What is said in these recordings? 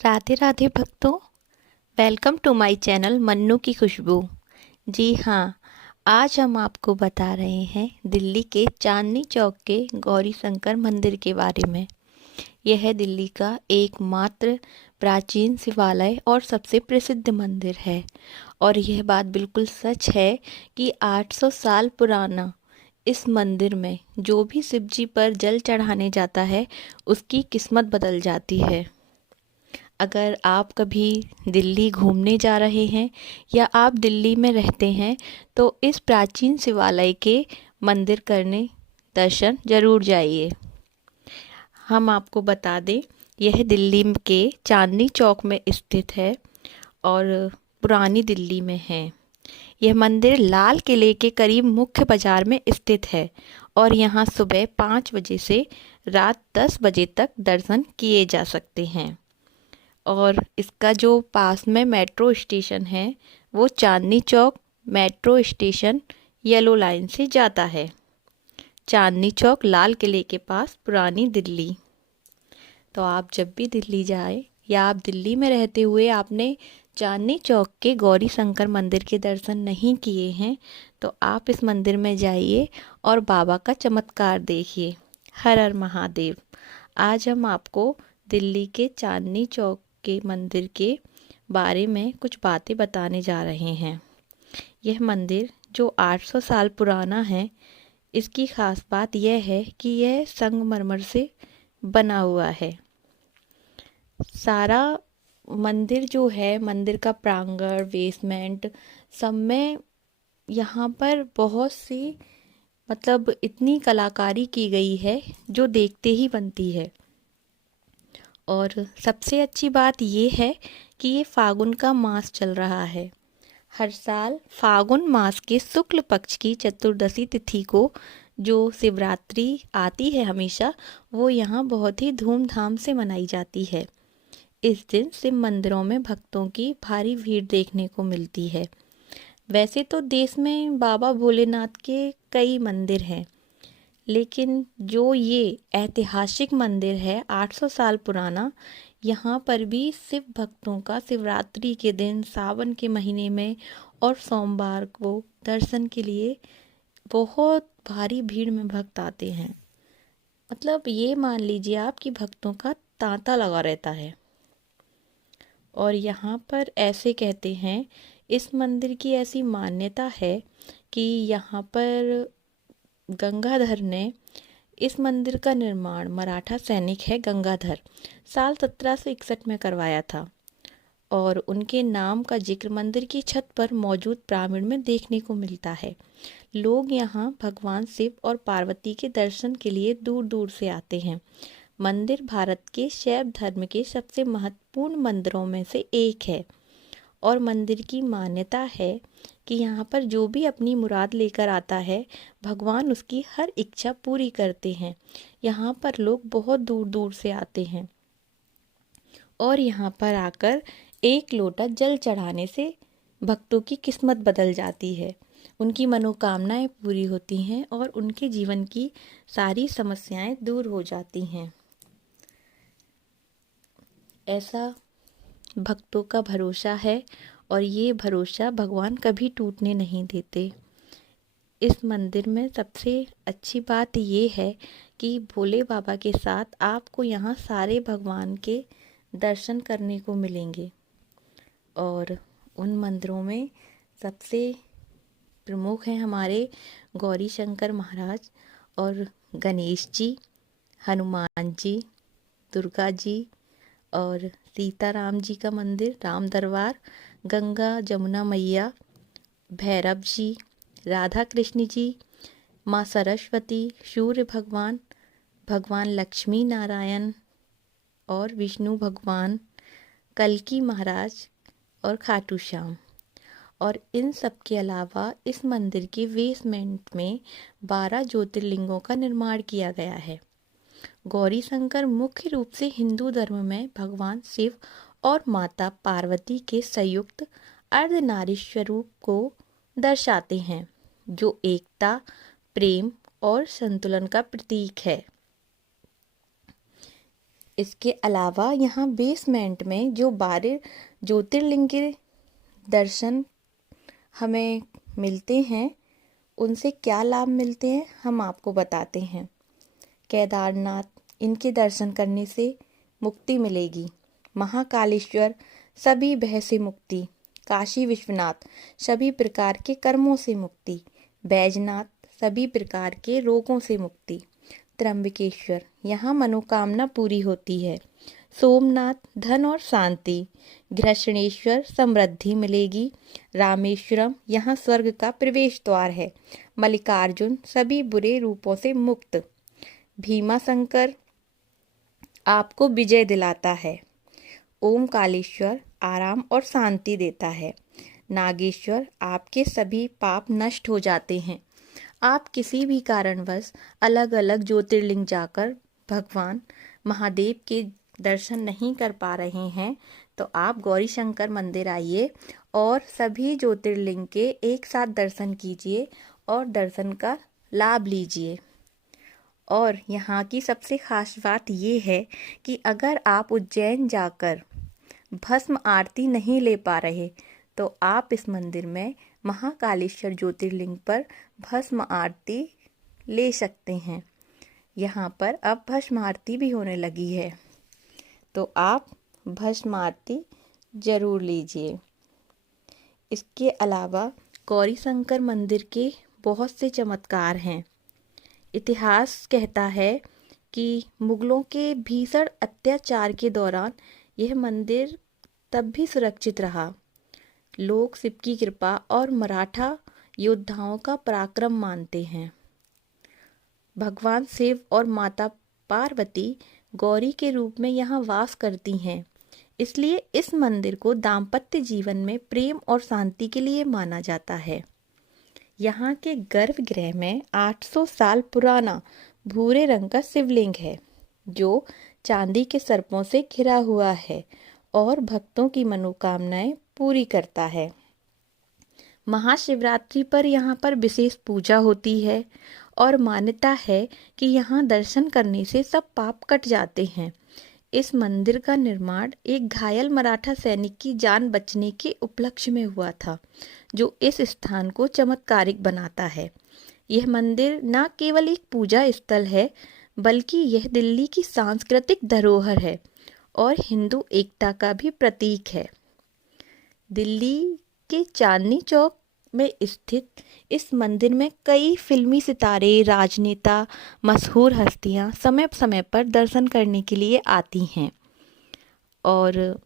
राधे राधे भक्तों। Welcome to my channel Mannu की खुशबू। जी हाँ, आज हम आपको बता रहे हैं दिल्ली के चांदनी चौक के गौरी शंकर मंदिर के बारे में। यह है दिल्ली का एकमात्र प्राचीन शिवालय और सबसे प्रसिद्ध मंदिर है। और यह बात बिल्कुल सच है कि 800 साल पुराना इस मंदिर में जो भी शिवजी पर जल चढ़ाने जाता है उसकी किस्मत बदल जाती है। अगर आप कभी दिल्ली घूमने जा रहे हैं या आप दिल्ली में रहते हैं तो इस प्राचीन शिवालय के मंदिर करने दर्शन जरूर जाइए। हम आपको बता दें, यह दिल्ली के चांदनी चौक में स्थित है और पुरानी दिल्ली में है। यह मंदिर लाल किले के करीब मुख्य बाजार में स्थित है और यहाँ सुबह 5 बजे से रात 10 बजे तक दर्शन किए जा सकते हैं। और इसका जो पास में मेट्रो स्टेशन है वो Chandni Chowk metro station yellow line से जाता है। चांदनी चौक लाल किले के पास पुरानी दिल्ली। तो आप जब भी दिल्ली जाए या आप दिल्ली में रहते हुए आपने चांदनी चौक के गौरी शंकर मंदिर के दर्शन नहीं किए हैं तो आप इस मंदिर में जाइए और बाबा का चमत्कार देखिए। हर हर महादेव। आज हम आपको दिल्ली के चांदनी चौक के मंदिर के बारे में कुछ बातें बताने जा रहे हैं। यह मंदिर जो 800 साल पुराना है, इसकी खास बात यह है कि यह संगमरमर से बना हुआ है। सारा मंदिर जो है, मंदिर का प्रांगण, बेसमेंट, सब में यहाँ पर बहुत सी इतनी कलाकारी की गई है जो देखते ही बनती है। और सबसे अच्छी बात ये है कि ये फागुन का मास चल रहा है। हर साल फागुन मास के शुक्ल पक्ष की चतुर्दशी तिथि को जो शिवरात्रि आती है हमेशा, वो यहाँ बहुत ही धूमधाम से मनाई जाती है। इस दिन शिव मंदिरों में भक्तों की भारी भीड़ देखने को मिलती है। वैसे तो देश में बाबा भोलेनाथ के कई मंदिर हैं, लेकिन जो ये ऐतिहासिक मंदिर है 800 साल पुराना, यहाँ पर भी शिव भक्तों का शिवरात्रि के दिन सावन के महीने में और सोमवार को दर्शन के लिए बहुत भारी भीड़ में भक्त आते हैं। ये मान लीजिए आप कि भक्तों का तांता लगा रहता है। और यहाँ पर ऐसे कहते हैं, इस मंदिर की ऐसी मान्यता है कि यहाँ पर गंगाधर ने इस मंदिर का निर्माण, मराठा सैनिक है गंगाधर, साल 1761 में करवाया था। और उनके नाम का जिक्र मंदिर की छत पर मौजूद पिरामिड में देखने को मिलता है। लोग यहाँ भगवान शिव और पार्वती के दर्शन के लिए दूर दूर से आते हैं। मंदिर भारत के शैव धर्म के सबसे महत्वपूर्ण मंदिरों में से एक है और मंदिर की मान्यता है कि यहाँ पर जो भी अपनी मुराद लेकर आता है, भगवान उसकी हर इच्छा पूरी करते हैं। यहाँ पर लोग बहुत दूर दूर से आते हैं और यहाँ पर आकर एक लोटा जल चढ़ाने से भक्तों की किस्मत बदल जाती है, उनकी मनोकामनाएं पूरी होती हैं और उनके जीवन की सारी समस्याएं दूर हो जाती हैं। ऐसा भक्तों का भरोसा है और ये भरोसा भगवान कभी टूटने नहीं देते। इस मंदिर में सबसे अच्छी बात ये है कि भोले बाबा के साथ आपको यहाँ सारे भगवान के दर्शन करने को मिलेंगे। और उन मंदिरों में सबसे प्रमुख हैं हमारे गौरी शंकर महाराज और गणेश जी, हनुमान जी, दुर्गा जी और सीताराम जी का मंदिर, राम दरबार, गंगा जमुना मैया, भैरव जी, राधा कृष्ण जी, माँ सरस्वती, सूर्य भगवान, भगवान लक्ष्मी नारायण और विष्णु भगवान, कल्की महाराज और खाटू श्याम। और इन सब के अलावा इस मंदिर के बेसमेंट में 12 ज्योतिर्लिंगों का निर्माण किया गया है। गौरी शंकर मुख्य रूप से हिंदू धर्म में भगवान शिव और माता पार्वती के संयुक्त अर्धनारीश्वर रूप को दर्शाते हैं, जो एकता, प्रेम और संतुलन का प्रतीक है। इसके अलावा यहाँ बेसमेंट में जो 12 ज्योतिर्लिंग के दर्शन हमें मिलते हैं, उनसे क्या लाभ मिलते हैं हम आपको बताते हैं। केदारनाथ, इनके दर्शन करने से मुक्ति मिलेगी। महाकालेश्वर, सभी भय से मुक्ति। काशी विश्वनाथ, सभी प्रकार के कर्मों से मुक्ति। बैजनाथ, सभी प्रकार के रोगों से मुक्ति। त्र्यंबकेश्वर, यहाँ मनोकामना पूरी होती है। सोमनाथ, धन और शांति। घृष्णेश्वर, समृद्धि मिलेगी। रामेश्वरम, यहाँ स्वर्ग का प्रवेश द्वार है। मल्लिकार्जुन, सभी बुरे रूपों से मुक्त। भीमाशंकर, आपको विजय दिलाता है। ओमकालेश्वर, आराम और शांति देता है। नागेश्वर, आपके सभी पाप नष्ट हो जाते हैं। आप किसी भी कारणवश अलग अलग ज्योतिर्लिंग जाकर भगवान महादेव के दर्शन नहीं कर पा रहे हैं, तो आप गौरी शंकर मंदिर आइए और सभी ज्योतिर्लिंग के एक साथ दर्शन कीजिए और दर्शन का लाभ लीजिए। और यहाँ की सबसे खास बात ये है कि अगर आप उज्जैन जाकर भस्म आरती नहीं ले पा रहे, तो आप इस मंदिर में महाकालेश्वर ज्योतिर्लिंग पर भस्म आरती ले सकते हैं। यहाँ पर अब भस्म आरती भी होने लगी है, तो आप भस्म आरती जरूर लीजिए। इसके अलावा गौरी शंकर मंदिर के बहुत से चमत्कार हैं। इतिहास कहता है कि मुगलों के भीषण अत्याचार के दौरान यह मंदिर तब भी सुरक्षित रहा। लोग शिव की कृपा और मराठा योद्धाओं का पराक्रम मानते हैं। भगवान शिव और माता पार्वती गौरी के रूप में यहाँ वास करती हैं, इसलिए इस मंदिर को दाम्पत्य जीवन में प्रेम और शांति के लिए माना जाता है। यहाँ के गर्भगृह में 800 साल पुराना भूरे रंग का शिवलिंग है, जो चांदी के सर्पों से घिरा हुआ है और भक्तों की मनोकामनाएं पूरी करता है। महाशिवरात्रि पर यहाँ पर विशेष पूजा होती है और मान्यता है कि यहाँ दर्शन करने से सब पाप कट जाते हैं। इस मंदिर का निर्माण एक घायल मराठा सैनिक की जान बचने के उपलक्ष्य में हुआ था, जो इस स्थान को चमत्कारिक बनाता है। यह मंदिर न केवल एक पूजा स्थल है, बल्कि यह दिल्ली की सांस्कृतिक धरोहर है और हिंदू एकता का भी प्रतीक है। दिल्ली के चांदनी चौक में स्थित इस मंदिर में कई फिल्मी सितारे, राजनेता, मशहूर हस्तियां समय समय पर दर्शन करने के लिए आती हैं। और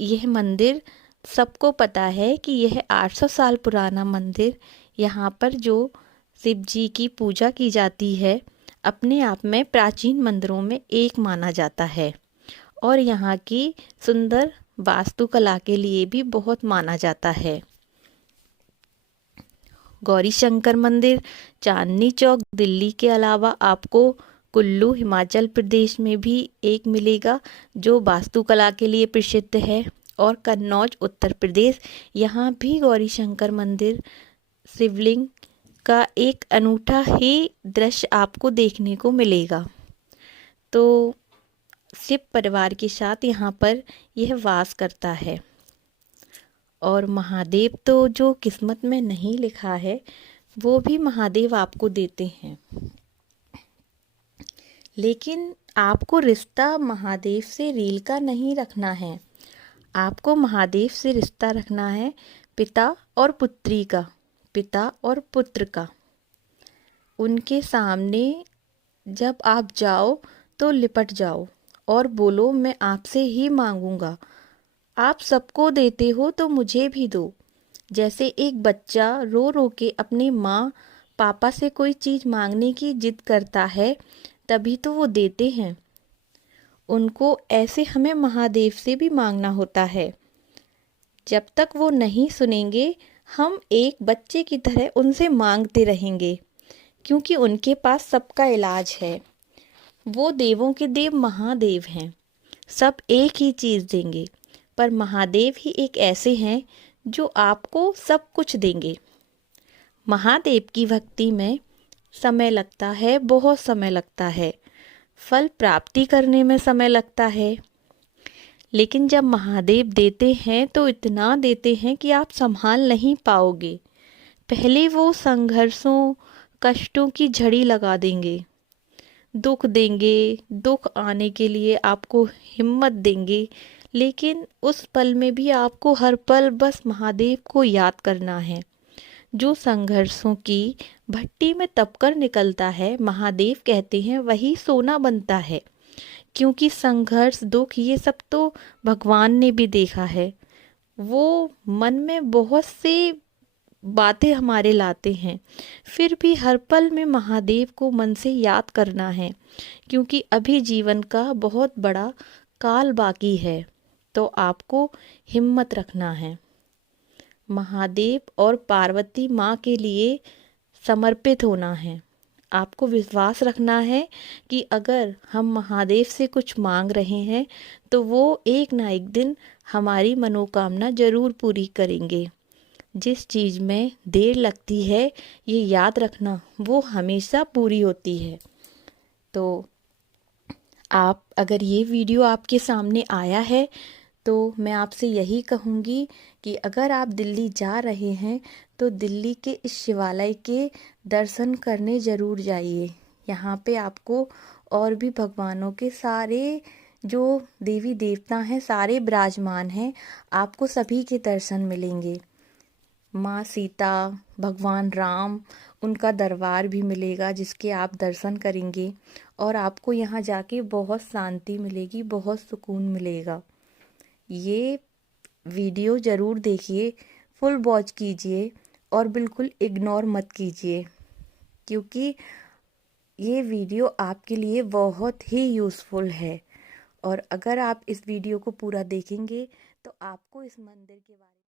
यह मंदिर, सबको पता है कि यह 800 साल पुराना मंदिर, यहाँ पर जो शिव जी की पूजा की जाती है, अपने आप में प्राचीन मंदिरों में एक माना जाता है और यहाँ की सुंदर वास्तुकला के लिए भी बहुत माना जाता है। गौरी शंकर मंदिर चांदनी चौक दिल्ली के अलावा आपको कुल्लू हिमाचल प्रदेश में भी एक मिलेगा, जो वास्तुकला के लिए प्रसिद्ध है, और कन्नौज उत्तर प्रदेश, यहाँ भी गौरी शंकर मंदिर शिवलिंग का एक अनूठा ही दृश्य आपको देखने को मिलेगा। तो शिव परिवार के साथ यहाँ पर यह वास करता है। और महादेव तो जो किस्मत में नहीं लिखा है, वो भी महादेव आपको देते हैं। लेकिन आपको रिश्ता महादेव से रील का नहीं रखना है। आपको महादेव से रिश्ता रखना है पिता और पुत्री का, पिता और पुत्र का। उनके सामने जब आप जाओ तो लिपट जाओ और बोलो, मैं आपसे ही मांगूंगा। आप सबको देते हो तो मुझे भी दो। जैसे एक बच्चा रो रो के अपनी माँ पापा से कोई चीज़ मांगने की जिद करता है, तभी तो वो देते हैं। उनको ऐसे हमें महादेव से भी मांगना होता है। जब तक वो नहीं सुनेंगे, हम एक बच्चे की तरह उनसे मांगते रहेंगे, क्योंकि उनके पास सबका इलाज है। वो देवों के देव महादेव हैं, सब एक ही चीज़ देंगे, पर महादेव ही एक ऐसे हैं जो आपको सब कुछ देंगे। महादेव की भक्ति में समय लगता है, बहुत समय लगता है। फल प्राप्ति करने में समय लगता है, लेकिन जब महादेव देते हैं तो इतना देते हैं कि आप संभाल नहीं पाओगे। पहले वो संघर्षों, कष्टों की झड़ी लगा देंगे, दुख देंगे, दुख आने के लिए आपको हिम्मत देंगे, लेकिन उस पल में भी आपको हर पल बस महादेव को याद करना है। जो संघर्षों की भट्टी में तपकर निकलता है, महादेव कहते हैं वही सोना बनता है। क्योंकि संघर्ष, दुख, ये सब तो भगवान ने भी देखा है। वो मन में बहुत से बातें हमारे लाते हैं, फिर भी हर पल में महादेव को मन से याद करना है, क्योंकि अभी जीवन का बहुत बड़ा काल बाकी है। तो आपको हिम्मत रखना है, महादेव और पार्वती माँ के लिए समर्पित होना है। आपको विश्वास रखना है कि अगर हम महादेव से कुछ मांग रहे हैं तो वो एक ना एक दिन हमारी मनोकामना जरूर पूरी करेंगे। जिस चीज़ में देर लगती है, ये याद रखना, वो हमेशा पूरी होती है। तो आप, अगर ये वीडियो आपके सामने आया है तो मैं आपसे यही कहूँगी कि अगर आप दिल्ली जा रहे हैं तो दिल्ली के इस शिवालय के दर्शन करने ज़रूर जाइए। यहाँ पे आपको और भी भगवानों के सारे जो देवी देवता हैं सारे विराजमान हैं, आपको सभी के दर्शन मिलेंगे। माँ सीता, भगवान राम, उनका दरबार भी मिलेगा जिसके आप दर्शन करेंगे, और आपको यहाँ जाके बहुत शांति मिलेगी, बहुत सुकून मिलेगा। ये वीडियो ज़रूर देखिए, फुल वॉच कीजिए और बिल्कुल इग्नोर मत कीजिए, क्योंकि ये वीडियो आपके लिए बहुत ही यूज़फुल है। और अगर आप इस वीडियो को पूरा देखेंगे तो आपको इस मंदिर के बारे में